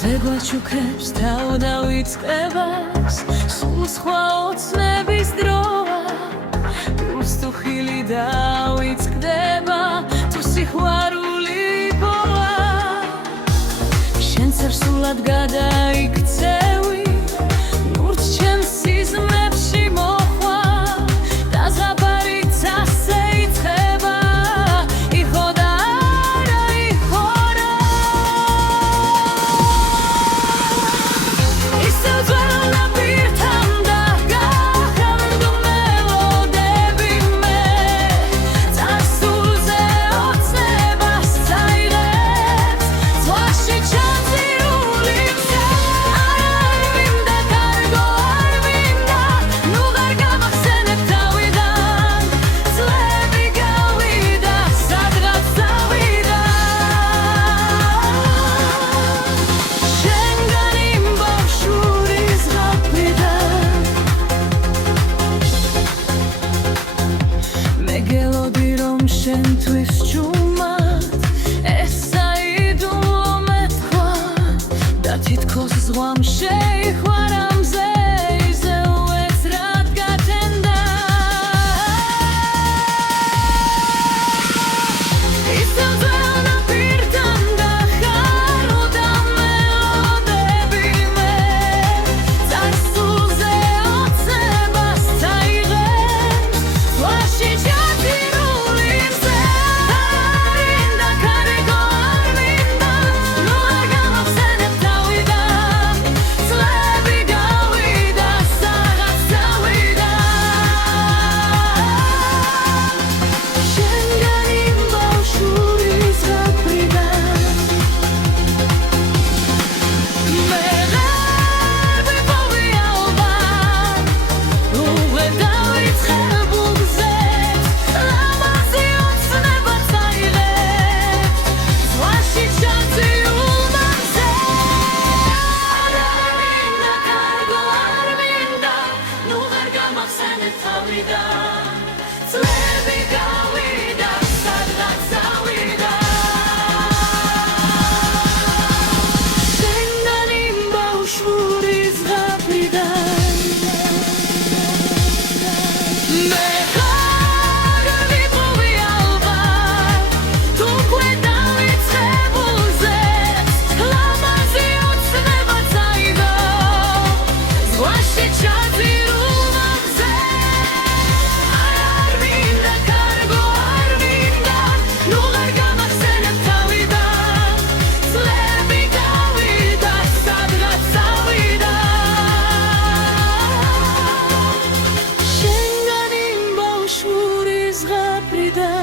ზეგვაჩუქებს თავ დავიწყებას სულ სხვა ოცნების დროა თუ ხილი დავიწყდება თუ სიყვარული პოვა შენ სრსულად გადაიქცევი ნურც ჩემს სიზმრებში მოხვა და ზღაპარიც ასე იწყება იხო და არა იხო რა ისევ ძველ ნაპირთან დაგახარდო მელოდები მე წარსულზე ოცნებას წაიღებს ზღვაში ჩამწირული მზე არ მინდა კარგო არ მინდა ნუ ვერ გამახსენებ თავიდან წლები გავიდა სადღაც წავიდა შენგან იმ ბავშვური ზღაპრიდან მე გელოდი რომ შენთვის ჭუმად ესაიდუმლო მეთქვა და თითქოს ზღვამ შეიხვარა მზე ისევ ეცრად გათენდა ისევ ძველ ნაპირთან დახარდა მელოდები მე წარსულზე ოცნებას წაიღებს ზღვაში ჩამწირული მზე არ მინდა კარგო არ მინდა ნუ ვერ გამახსენებ თავიდან წლები გავიდა სადღაც წავიდა შენგან იმ ბავშვური ზღაპრიდან მე ვერ ვიპოვე ალბათ უკვე დავიწყებულ გზებს ლამაზი ოცნება წაიღებს ზღვაში ჩამწირულმა მზე არ მინდა კარგო არ მინდა ნუ ვერ გამახსენებ თავიდან წლები გავიდა სადღაც წავიდა შენგან იმ ბავშვური ზღაპრიდან მე ვერ ვიპოვე ალბათ უკვე დავიწყებულ გზებს ლამაზი ოცნება წაიღო ზღვაში ჩამწირულმა მზე არ მინდა კარგო არ მინდა ნუ ვერ გამახსენებ თავიდან წლები გავიდა სადღაც წავიდა შენგან იმ ბავშვური ზღაპრიდან